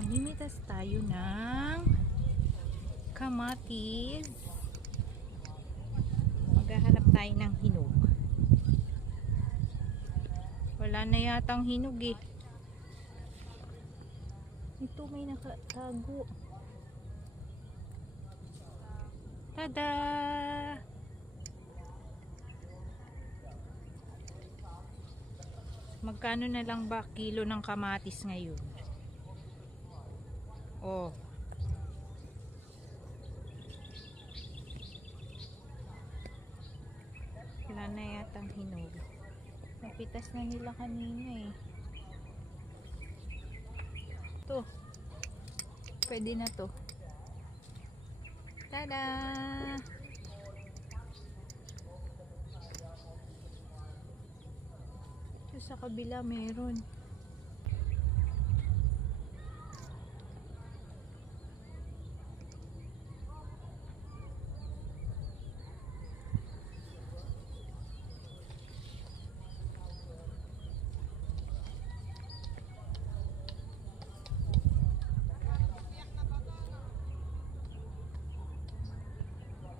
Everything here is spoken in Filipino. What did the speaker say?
Mamimitas tayo ng kamatis. Maghahanap tayo ng hinog. Wala na yatang hinog eh. Ito may nakatago. Tada! Magkano na lang ba kilo ng kamatis ngayon? Oh. Wala na yatang hinog. Napitas na nila kanina eh. To. Pwede na to. Tada! Sa kabila meron.